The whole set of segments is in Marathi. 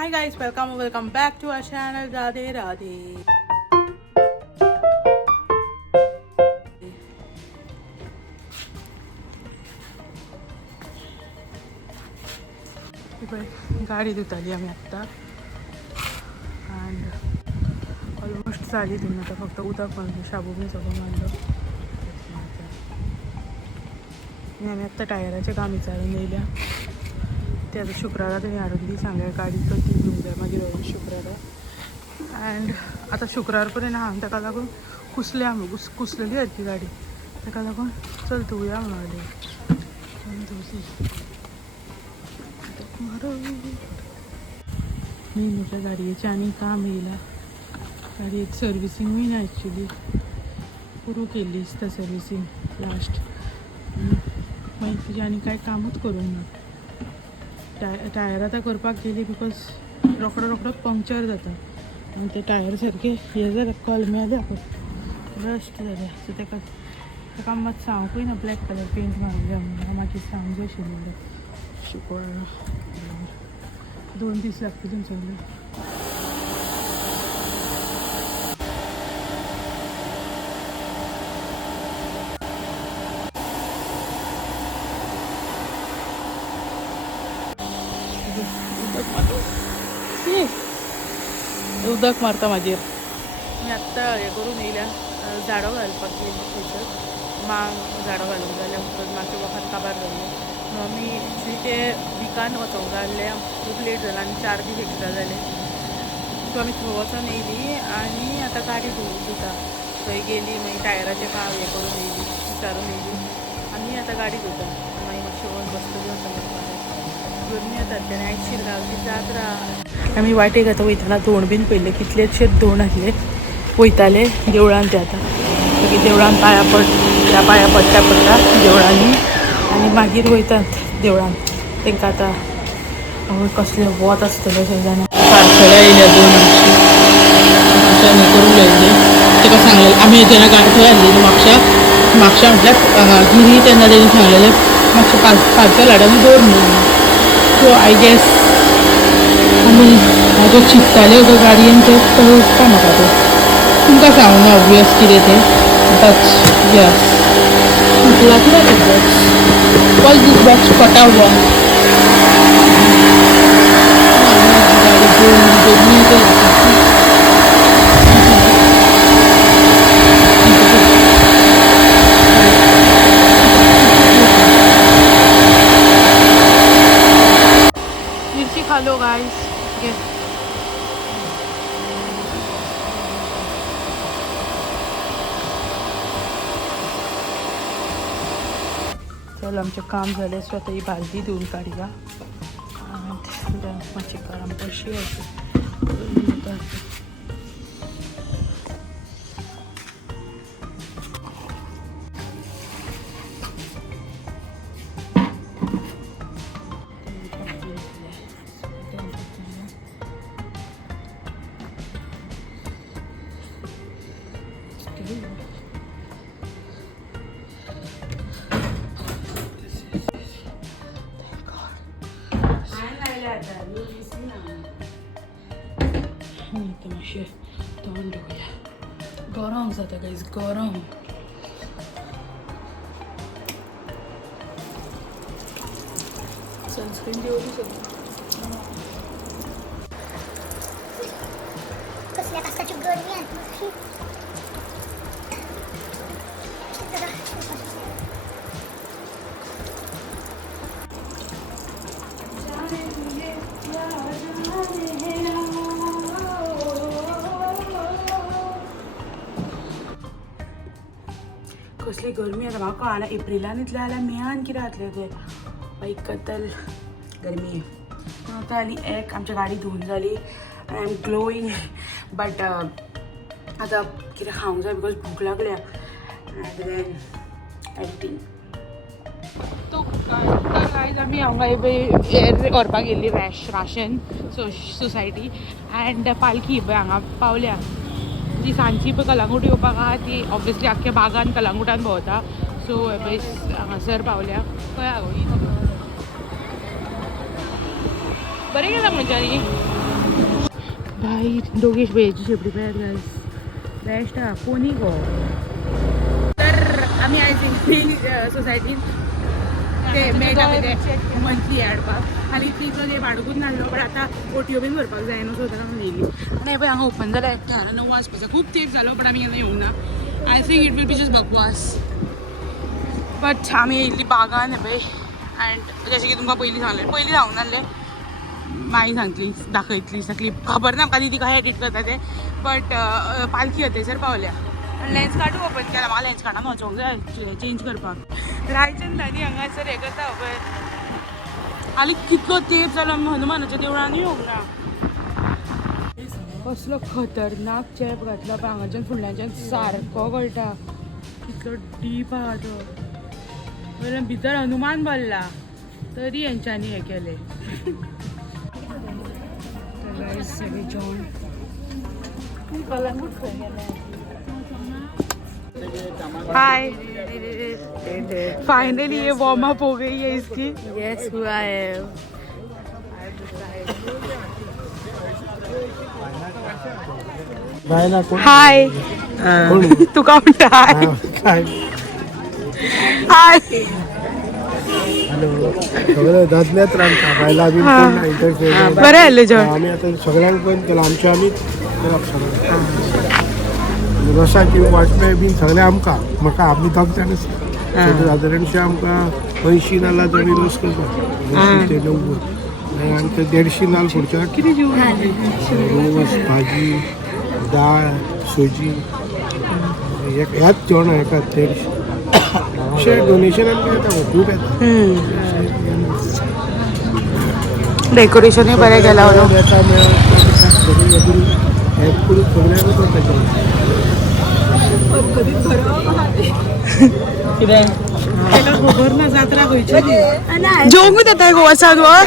Hi guys, welcome back to our channel. Radhe Radhe. गाडी धुताली आम्ही आत्ता अँड ऑलमोस्ट झाली धुवून. आता फक्त उदक मारलं, शाबू मी सगळं मारलं. आम्ही आत्ता टायराच्या कामी चालून येयल्या ते आता शुक्रारा तुम्ही हाडून दी सांगल्या गाडी कधी घेऊन जाय मागीर शुक्रारा. अँड आता शुक्रारपर्यंत हांवें ताका लागून कुसले आमी कुसलेली सारकी गाडी, ताका लागून चल धुवया म्हणून मी म्हटल्या गाडयेचें आनी काम येयला. गाडयेक सर्विसींगूय ना एक्चुली, पुरो केल्ली दिसता सर्विसींग लास्ट. मागीर तुजें आनी कांय कामूच करूंक ना. टायर आतां करपाक गेली बिकॉज रोखडो पंक्चर जाता आनी ते टायर सारके हे जाल्या कलम्या रस्ट जाल्या. सो ताका मात सांगूंकूय ना ब्लॅक कलर पेंट मारूंक जाय म्हणून. मागीर सांगूंक जाय आशिल्लें शुक्रारा 2 दीस लागतले सगळे. उदक मारता मागीर. मी आत्ता हे करून येयल्या झाडो घालपाक गेली थंयसर. मांग झाडो घालूंक जाय जाल्यार मातशें वखद काबार जाल्लें. आमी एक्चुली ते विकान वचोंक जाय आसलें, खूब लेट जाला आनी 4 दीस एक्स्ट्रा जाले. सो आमी थंय वचोन येयली आनी आतां गाडी धुता. थंय गेली मागीर टायराचें काम हे करून येयली, विचारून येयली आनी आतां गाडी धुता. मागीर मातशें वच बसतली आसा गरमी जाता ते नायट शिरगांवची जात्रा. आमी वाटेक आतां वयताना धोंड बीन पयले, कितलेशेच धोंड आसले वयताले देवळान. ते आतां मागीर देवळान पांया पडटा देवळांनी आनी मागीर वयतात देवळान. तांकां आतां कसलें वत आसतलें थंय जाणा. पार्सलां येयल्या 2 म्हापशांनी करून लायिल्ली. ताका सांगलें आमी जेन्ना गाडी थंय हाडलेली म्हापशा म्हटल्यार गिरी, तेन्ना तेणी सांगलेलें मातशें पार्सल हाड आनी दवर म्हणून. सो आय गेस आमी म्हाजे चिंतताले गाडयेन ते कळटा म्हाका ते. तुमकां सांगूंक ना ऑब्वियस कितें तें. बट यस कितें बॉक्स ऑल दीस बॉक्स कटा हुआ. मिर्ची खा लो गाइस. चल आमचें काम जालें. सो आतां ही बालदी धुवन काडया आनी मातशें गरम पयशे मातशें तोंड धुवया. गरम जाता गायज, गरम. सनस्क्रीन देवली सगळी. कसल्या कासाची गरमी आहे. कसली गरमी आतां म्हाका कळना. एप्रिलान इतलें जाल्यार मेयान कितें जातलें तें. बाईक कत्तल गरमी. आतां हाली आमची गाडी धुवन जाली. I am glowing. बट आतां कितें खावंक जाय बिकॉज भूक लागल्या. And then editing. तो गायज आमी हांगा व्हरपाक गेल्ली राशन सोसायटी एंड पालखी पळय हांगा पावल्या. जी सांजची पळय कलंगूट येवपाक आहा ती ऑब्वियसली आख्या बागान कलंगूटान भोंवता. सो पळय हांगासर पावल्या. खंय गो ही बरें गेला म्हणच्यानी. भाई दोघेश वेज शेपडी पळत गाईस बेस्ट हा कोणी गो तर आम्ही आयज सोसायटीन ते मेळटामध्ये मंथली हाडपाक आनी तिचो जे भाडूकूच नासलो पण आतां ओटयो बीन भरपाक जाय न्हू सो ताका म्हणून येयली आनी पळय हांगा ओपन जाल्यार 9 वाजपाचो खूब तेंप जालो बट आमी केन्ना येवंक ना I think it will be just बकवास बट आमी येयल्ली बागान पळय एंड जशें की तुमकां पयलीं सांगलें पयलीं सांगूंक नासलें माई सांगतली दाखयतली सगळी खबर ना आमकां ती कशें एडिट करता तें बट पालखी हथंयसर पावल्या लेन्स कार्डू ओपन केला म्हाका लेन्स कार्डान वचोंक जाय चेंज करपाक रायचंदानी हांगासर हें करता पळय आनी कितलो तेंप जालो आमी हनुमानाच्या देवळानूय येवंक ना कसलो खतरनाक चॅप घातला पळय हांगाच्यान फुडल्याच्यान सारको कळटा कितलो डीप आहा तो वयल्यान भितर हनुमान भरला तरी हेंच्यांनी हें केलें सगळे जेवण हाय फाइनली ये वार्म अप हो गई है इसकी यस हुआ है हाय तू का म्हणता हाय हाय हॅलो सगळे दादल्यात रांदता बायला बी इंटरफेअर बरें आसलें जेवण आमी आतां सगळ्यांक पण केला आमच्या आमी करप सगळें रोसा किंवा वाटपे बीन सगळे आमकां म्हाका आमी दोग जाण सादारणशे आमकां 80 नाल्लांचो आमी रोस करता ते 90 आनी ते 150 नाल्ल पुडच्या कितें जेवण रोस भाजी दाळ सोजी ह्याच जेवण हेका 150 अशें डोनेशन आमकां येता खूब येता डेकोरेशनूय बरें केलां येता हें करून सगळ्यांक करता खबर ना जात्रा खंयची जेवंकूच येता गोवा सावन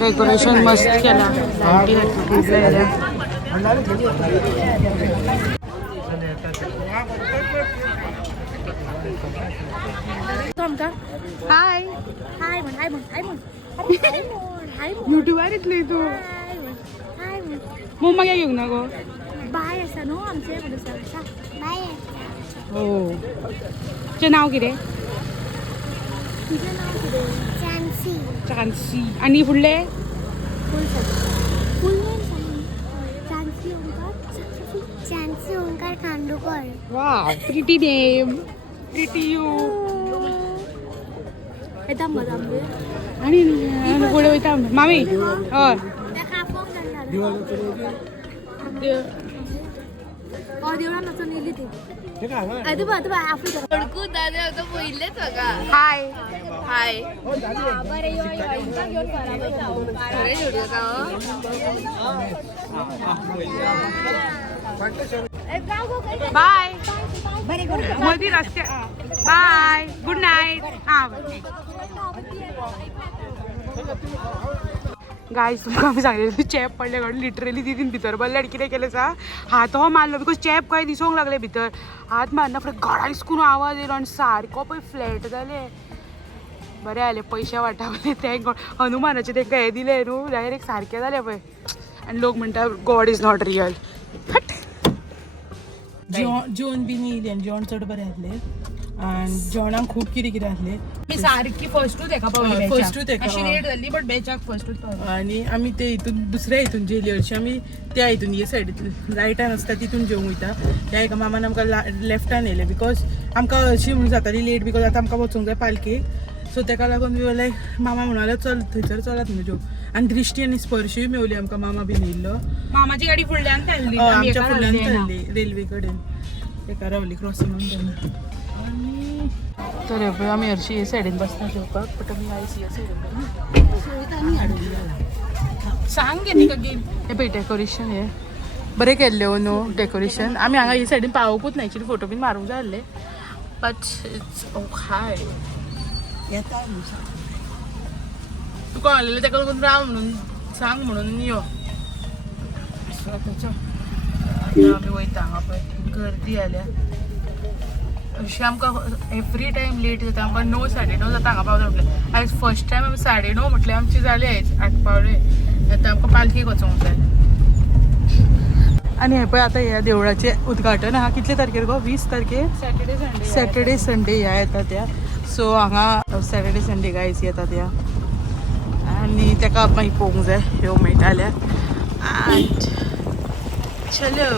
डेकोरेशन मस्त केला हाय हाय म्हण हाय म्हण हाय म्हण हाय म्हण युट्यूबार येतली तू हाय म्हण मम्मा काय घेऊन ना गो बाय आसा न्हू आमचे बाय हो तुजें नांव कितें तुजें नांव कितें चान्सी चान्सी आनी फुडले full name Chansi Omkar Khandukar wow pretty name pretty यू येता मजा आनी फुडें वयता मामी हय देवळान वचून येयली ती हाय हाय बाय मदीं रस्त्या बाय गुड नायट गायज तुमकां आमी सांगलें चॅप पडले कारण लिटरली तितून भितर बसले आनी कितें केलें सा हात हो मारलो बिकॉज चॅप काय दिसूंक लागले भितर हात मारना फुडें गडायस करून आवाज येयलो आनी सारको पळय फ्लॅट जाले बरें जालें पयशे वाटावले थँक गॉड हनुमानाचे तांकां हें दिलें न्हू डायरेक्ट सारकें जालें पळय आनी लोक म्हणटा गॉड इज नॉट रियल जेवण बीन येयलें आनी जेवण चड बरें आसलें आनी जेवणाक खूब कितें कितें आसलें मी सारकी फस्टूच हेका पावली फस्टूच हेका, अशी लेट जाल्ली बट बॅचाक फस्टूच पावली आणि आमी ते हितून दुसऱ्या हितून जेली हरशी आमी त्या हितून हे सायडींतून रायटान आसता तितून जेवंक वयता त्या एका मामान आमकां लेफ्टान येयले बिकॉज आमकां अशी म्हणून जाताली लेट बिकॉज आतां आमकां वचूंक जाय पालखेक सो ताका लागून वी लायक मामा म्हणालो चल थंयसर चलात न्हू जेव आनी दृश्टी आनी स्पर्शूय मेवली आमकां मामा बीन येयल्लो मामाची गाडी फुडल्यान थारली आमच्या फुडल्यान चल्ली रेल्वे कडेन एका रावली क्रॉसिंगान तेन्ना आनी तर पळय आमी हरशी हे सायडीन बसता जेवपाक बट आमी आयज ह्या सायडीन सांग गे न्ही गेम हे पळय डेकोरेशन हे बरें केल्लें न्हू डेकोरेशन आमी हांगा हे सायडीन पावोकूच ना एक्चुली फोटो बीन मारूंक जाय आसले बट इट्स ओके तुका हाडलेलें ताका लागून राव म्हणून सांग म्हणून यो आमी वयता हांगा पळय गर्दी जाल्या अशी आमकां एवरी टायम लेट जाता आमकां 9 9:30 जाता हांगा पावता म्हटलें आयज फर्स्ट टायम आमी 9:30 म्हटलें आमची जाली आयज 8 पावले आतां आमकां पालखेक वचोंक जाय. आणि हे पळय आतां ह्या देवळाचें उद्घाटन आहा कितले तारखेर गो 20 तारखेर सॅटर्डे संडे ह्या येता त्या सो हांगा सॅटर्डे संडे गायज येता त्या आनी तेका मागीर पळोवंक जाय ह्यो मेळटा जाल्यार. चलो